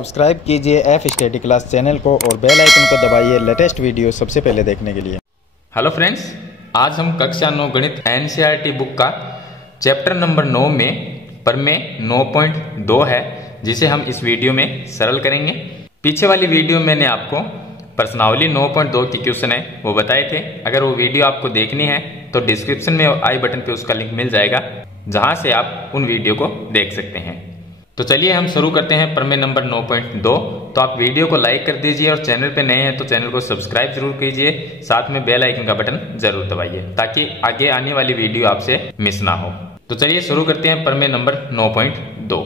Subscribe कीजिए F study class channel को और बेल आइकन को दबाइए लेटेस्ट वीडियो सबसे पहले देखने के लिए। हेलो फ्रेंड्स, आज हम कक्षा 9 गणित एनसीईआरटी बुक का चैप्टर नंबर 9 में प्रमेय 9.2 है, जिसे हम इस वीडियो में सरल करेंगे। पीछे वाली वीडियो मैंने आपको प्रश्नावली 9.2 की क्वेश्चन है वो बताए थे। अगर वो वीडियो आपको देखनी है तो डिस्क्रिप्शन में आई बटन पे उसका लिंक मिल जाएगा, जहां से आप उन वीडियो को देख सकते हैं। तो चलिए हम शुरू करते हैं प्रमेय नंबर 9.2। तो आप वीडियो को लाइक कर दीजिए और चैनल पे नए हैं तो चैनल को सब्सक्राइब जरूर कीजिए, साथ में बेल आइकन का बटन जरूर दबाइए ताकि आगे आने वाली वीडियो आपसे मिस ना हो। तो चलिए शुरू करते हैं प्रमेय नंबर 9.2।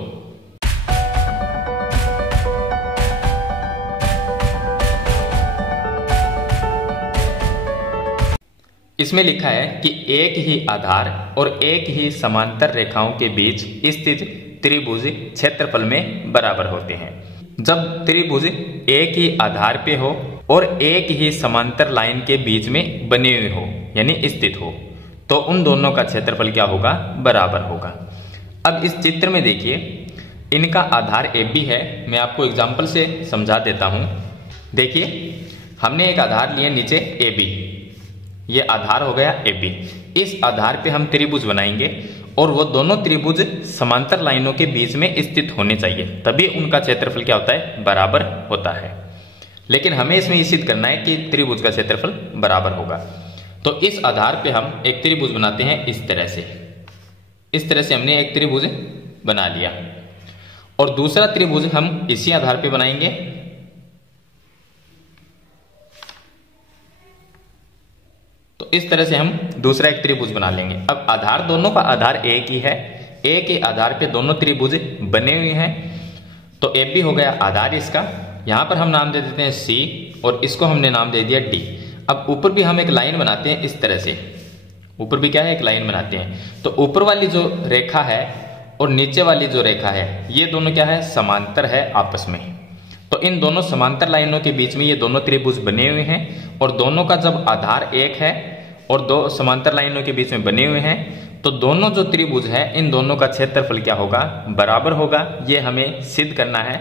इसमें लिखा है कि एक ही आधार और एक ही समांतर रेखाओं के बीच स्थित त्रिभुज क्षेत्रफल में बराबर होते हैं। जब त्रिभुज एक ही आधार पे हो और एक ही समांतर लाइन के बीच में बने हुए हो यानी स्थित हो, तो उन दोनों का क्षेत्रफल क्या होगा? बराबर होगा। अब इस चित्र में देखिए, इनका आधार AB है। मैं आपको एग्जाम्पल से समझा देता हूं। देखिए, हमने एक आधार लिया नीचे AB, ये आधार हो गया AB। इस आधार पे हम त्रिभुज बनाएंगे और वो दोनों त्रिभुज समांतर लाइनों के बीच में स्थित होने चाहिए, तभी उनका क्षेत्रफल क्या होता है? बराबर होता है। लेकिन हमें इसमें ये सिद्ध करना है कि त्रिभुज का क्षेत्रफल बराबर होगा। तो इस आधार पे हम एक त्रिभुज बनाते हैं इस तरह से। इस तरह से हमने एक त्रिभुज बना लिया और दूसरा त्रिभुज हम इसी आधार पे बनाएंगे। तो इस तरह से हम दूसरा एक त्रिभुज बना लेंगे। अब आधार दोनों का आधार एक ही है, एक ही आधार पे दोनों त्रिभुज बने हुए हैं। तो AB हो गया आधार इसका, यहां पर हम नाम दे देते हैं C और इसको हमने नाम दे दिया D। अब ऊपर भी हम एक लाइन बनाते हैं इस तरह से। ऊपर भी क्या है? एक लाइन बनाते हैं। तो ऊपर वाली जो रेखा है और नीचे वाली जो रेखा है, ये दोनों क्या है? समांतर है आपस में। तो इन दोनों समांतर लाइनों के बीच में ये दोनों त्रिभुज बने हुए हैं और दोनों का जब आधार एक है और दो समांतर लाइनों के बीच में बने हुए हैं, तो दोनों जो त्रिभुज है इन दोनों का क्षेत्रफल क्या होगा? बराबर होगा। ये हमें सिद्ध करना है।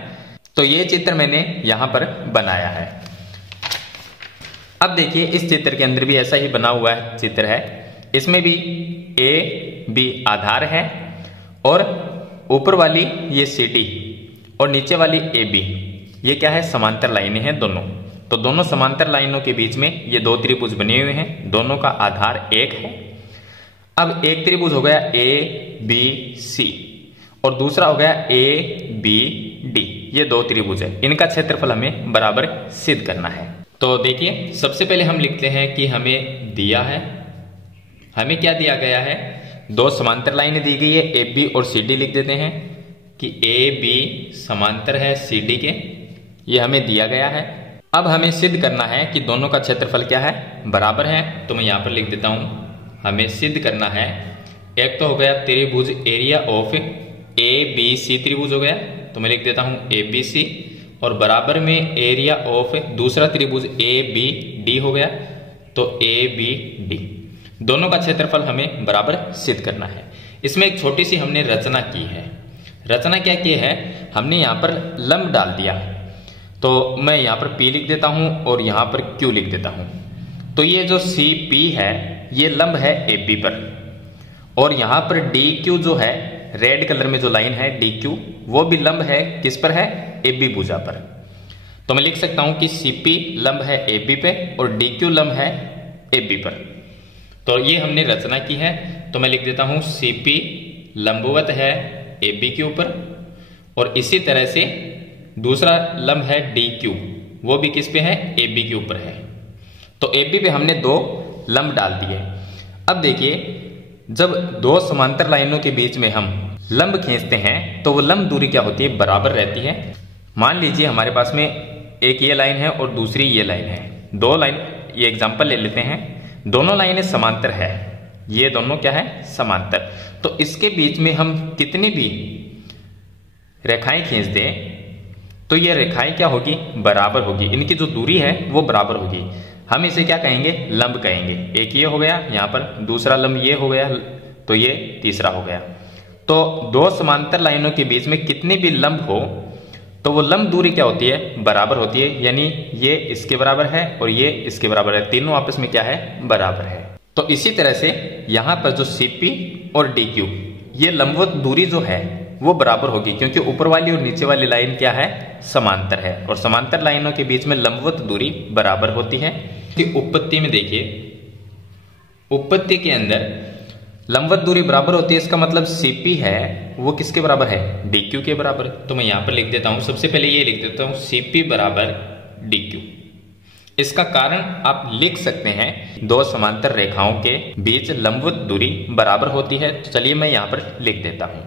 तो ये चित्र मैंने यहां पर बनाया है। अब देखिए, इस चित्र के अंदर भी ऐसा ही बना हुआ है चित्र है। इसमें भी AB आधार है और ऊपर वाली ये CD और नीचे वाली AB, ये क्या है? समांतर लाइनें हैं दोनों। तो दोनों समांतर लाइनों के बीच में ये दो त्रिभुज बने हुए हैं, दोनों का आधार एक है। अब एक त्रिभुज हो गया ABC और दूसरा हो गया ABD। ये दो त्रिभुज है, इनका क्षेत्रफल हमें बराबर सिद्ध करना है। तो देखिए, सबसे पहले हम लिखते हैं कि हमें दिया है, हमें क्या दिया गया है? दो समांतर लाइनें दी गई है, AB और CD। लिख देते हैं कि AB समांतर है CD के, ये हमें दिया गया है। अब हमें सिद्ध करना है कि दोनों का क्षेत्रफल क्या है? बराबर है। तो मैं यहां पर लिख देता हूं, हमें सिद्ध करना है। एक तो हो गया त्रिभुज एरिया ऑफ ABC, त्रिभुज हो गया, तो मैं लिख देता हूं ABC, और बराबर में एरिया ऑफ दूसरा त्रिभुज ABD हो गया, तो ABD। दोनों का क्षेत्रफल हमें बराबर सिद्ध करना है। इसमें एक छोटी सी हमने रचना की है। रचना क्या की है? हमने यहां पर लंब डाल दिया। तो मैं यहां पर P लिख देता हूं और यहां पर Q लिख देता हूं। तो ये जो CP है ये लंब है AB पर, और यहां पर DQ जो है, रेड कलर में जो लाइन है DQ, वो भी लंब है किस पर है? AB भुजा पर। तो मैं लिख सकता हूं कि CP लंब है AB पे और DQ लंब है AB पर। तो ये हमने रचना की है। तो मैं लिख देता हूं CP लंबवत है AB के ऊपर, और इसी तरह से दूसरा लंब है DQ, वो भी किस पे है? AB के ऊपर है। तो AB पे हमने दो लंब डाल दिए। अब देखिए, जब दो समांतर लाइनों के बीच में हम लंब खींचते हैं तो वो लंब दूरी क्या होती है? बराबर रहती है। मान लीजिए हमारे पास में एक ये लाइन है और दूसरी ये लाइन है। दो लाइन, ये एग्जाम्पल ले लेते हैं। दोनों लाइनें समांतर है, ये दोनों क्या है? समांतर। तो इसके बीच में हम कितनी भी रेखाएं खींच दें तो ये रेखाएं क्या होगी? बराबर होगी। इनकी जो दूरी है वो बराबर होगी। हम इसे क्या कहेंगे? लंब कहेंगे। एक ये हो गया, यहां पर दूसरा लंब ये हो गया, तो ये तीसरा हो गया। तो दो समांतर लाइनों के बीच में कितने भी लंब हो तो वो लंब दूरी क्या होती है, बराबर होती है, यानी ये इसके बराबर है और ये इसके बराबर है, तीनों आपस में क्या है, बराबर है। तो इसी तरह से यहां पर जो CP और DQ ये लंबवत दूरी जो है वो बराबर होगी, क्योंकि ऊपर वाली और नीचे वाली लाइन क्या है, समांतर है, और समांतर लाइनों के बीच में लंबवत दूरी बराबर होती है। कि उत्पत्ति में देखिए, उत्पत्ति के अंदर लंबवत दूरी बराबर होती है, इसका मतलब CP है वो किसके बराबर है, DQ के बराबर। तो मैं यहां पर लिख देता हूं, सबसे पहले ये लिख देता हूं CP बराबर DQ। इसका कारण आप लिख सकते हैं, दो समांतर रेखाओं के बीच लंबवत दूरी बराबर होती है। तो चलिए मैं यहां पर लिख देता हूं।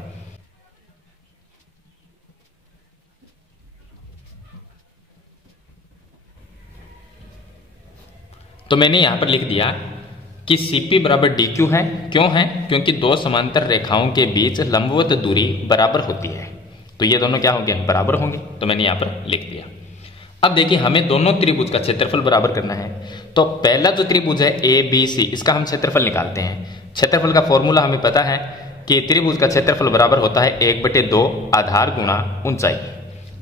तो मैंने यहां पर लिख दिया कि CP बराबर DQ है। क्यों है, क्योंकि दो समांतर रेखाओं के बीच लंबवत दूरी बराबर होती है, तो ये दोनों क्या होंगे, बराबर होंगे। तो मैंने यहां पर लिख दिया। अब देखिए, हमें दोनों त्रिभुज का क्षेत्रफल बराबर करना है। तो पहला जो त्रिभुज है ABC, इसका हम क्षेत्रफल निकालते हैं। क्षेत्रफल का फॉर्मूला हमें पता है कि त्रिभुज का क्षेत्रफल बराबर होता है 1/2 आधार गुणा ऊंचाई।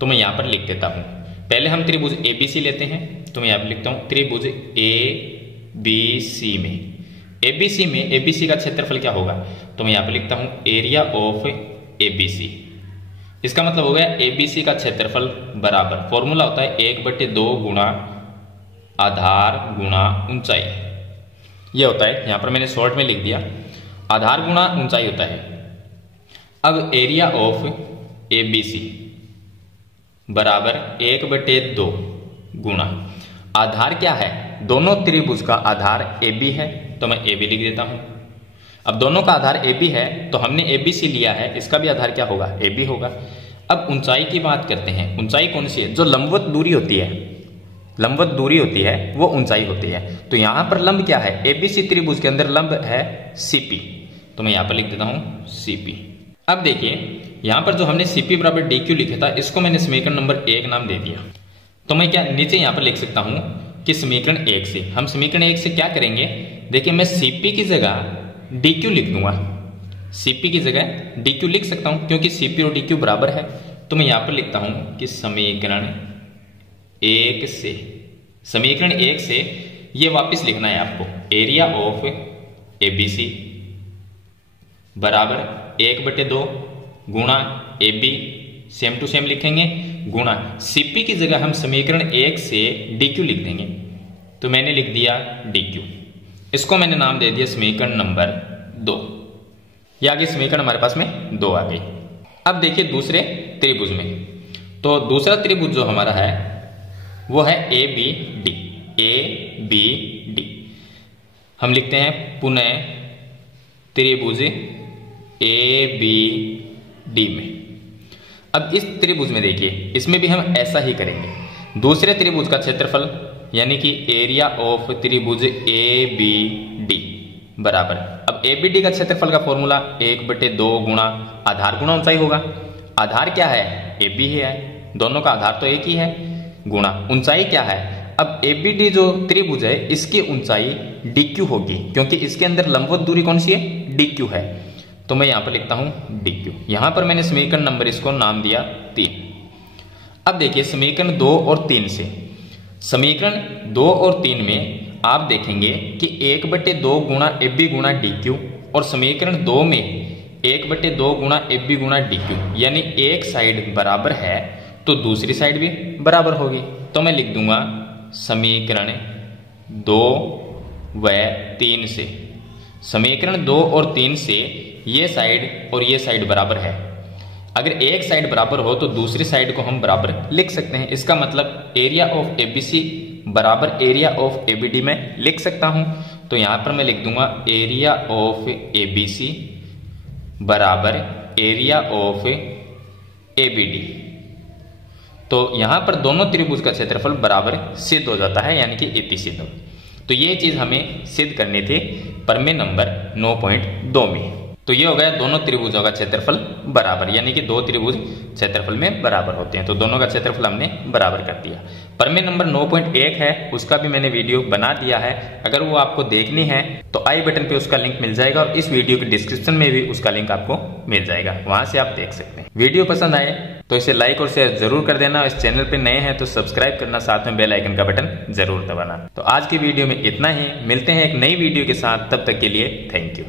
तो मैं यहां पर लिख देता हूं। पहले हम त्रिभुज ABC लेते हैं, तो मैं यहां पर लिखता हूं त्रिभुज ABC में, ABC में ABC का क्षेत्रफल क्या होगा, तो मैं यहां पर लिखता हूं एरिया ऑफ ABC। इसका मतलब हो गया ABC का क्षेत्रफल बराबर, फॉर्मूला होता है 1/2 गुणा आधार गुणा ऊंचाई। ये होता है, यहां पर मैंने शॉर्ट में लिख दिया, आधार गुणा ऊंचाई होता है। अब एरिया ऑफ ABC बराबर 1/2 गुणा आधार क्या है, दोनों त्रिभुज का आधार AB है, तो मैं AB लिख देता हूं। अब दोनों का आधार AB है, तो हमने ABC लिया है, इसका भी आधार क्या होगा, AB होगा। अब ऊंचाई की बात करते हैं। ऊंचाई कौन सी है, जो लंबवत दूरी होती है, लंबवत दूरी होती है वो ऊंचाई होती है। तो यहां पर लंब क्या है, ABC त्रिभुज के अंदर लंब है CP, तो मैं यहां पर लिख देता हूं CP। अब देखिए, यहां पर जो हमने CP बराबर DQ लिखा था, इसको मैंने समीकरण नंबर 1 नाम दे दिया। तो मैं क्या नीचे यहां पर लिख सकता हूं कि समीकरण 1 से, हम समीकरण 1 से क्या करेंगे, देखिए मैं CP की जगह DQ लिख दूंगा, CP की जगह DQ लिख सकता हूं, क्योंकि CP और DQ बराबर है। तो मैं यहां पर लिखता हूं कि समीकरण 1 से, समीकरण 1 से ये वापस लिखना है आपको, एरिया ऑफ ABC बराबर 1/2 गुणा AB, सेम टू सेम लिखेंगे, गुणा CP की जगह हम समीकरण 1 से DQ लिख देंगे। तो मैंने लिख दिया DQ, इसको मैंने नाम दे दिया समीकरण नंबर 2। ये आगे समीकरण हमारे पास में 2 आ गई। अब देखिए दूसरे त्रिभुज में, तो दूसरा त्रिभुज जो हमारा है वो है ABD। ABD हम लिखते हैं पुनः त्रिभुज ABD में। अब इस त्रिभुज में देखिए, इसमें भी हम ऐसा ही करेंगे। दूसरे त्रिभुज का क्षेत्रफल यानी कि एरिया ऑफ त्रिभुज ABD बराबर, अब ABD का क्षेत्रफल का फॉर्मूला 1/2 गुणा आधार गुणा ऊंचाई होगा। आधार क्या है, AB ही है, दोनों का आधार तो एक ही है, गुणा ऊंचाई क्या है। अब ABD जो त्रिभुज है इसकी ऊंचाई DQ होगी, क्योंकि इसके अंदर लंबवत दूरी कौन सी है, DQ है। तो मैं यहां पर लिखता हूं DQ। यहां पर मैंने समीकरण नंबर इसको नाम दिया 3। अब देखिए समीकरण 2 और 3 से, समीकरण 2 और 3 में आप देखेंगे कि 1/2 गुणा AB गुणा DQ, और समीकरण 2 में 1/2 गुणा AB गुणा DQ, यानी एक साइड बराबर है तो दूसरी साइड भी बराबर होगी। तो मैं लिख दूंगा समीकरण 2 व 3 से, समीकरण 2 और 3 से ये साइड और ये साइड बराबर है। अगर एक साइड बराबर हो तो दूसरी साइड को हम बराबर लिख सकते हैं। इसका मतलब एरिया ऑफ ABC बराबर एरिया ऑफ ABD में लिख सकता हूं। तो यहां पर मैं लिख दूंगा एरिया ऑफ ABC बराबर एरिया ऑफ ABD। तो यहां पर दोनों त्रिभुज का क्षेत्रफल बराबर सिद्ध हो जाता है, यानी कि इति सिद्ध हो। तो ये चीज हमें सिद्ध करनी थी प्रमेय नंबर 9.2 में। तो ये हो गया दोनों त्रिभुजों का क्षेत्रफल बराबर, यानी कि दो त्रिभुज क्षेत्रफल में बराबर होते हैं, तो दोनों का क्षेत्रफल हमने बराबर कर दिया। प्रमेय नंबर 9.1 है, उसका भी मैंने वीडियो बना दिया है, अगर वो आपको देखनी है तो आई बटन पे उसका लिंक मिल जाएगा और इस वीडियो के डिस्क्रिप्शन में भी उसका लिंक आपको मिल जाएगा, वहां से आप देख सकते हैं। वीडियो पसंद आए तो इसे लाइक और शेयर जरूर कर देना, इस चैनल पे नए हैं तो सब्सक्राइब करना, साथ में बेल आइकन का बटन जरूर दबाना। तो आज की वीडियो में इतना ही, मिलते हैं एक नई वीडियो के साथ, तब तक के लिए थैंक यू।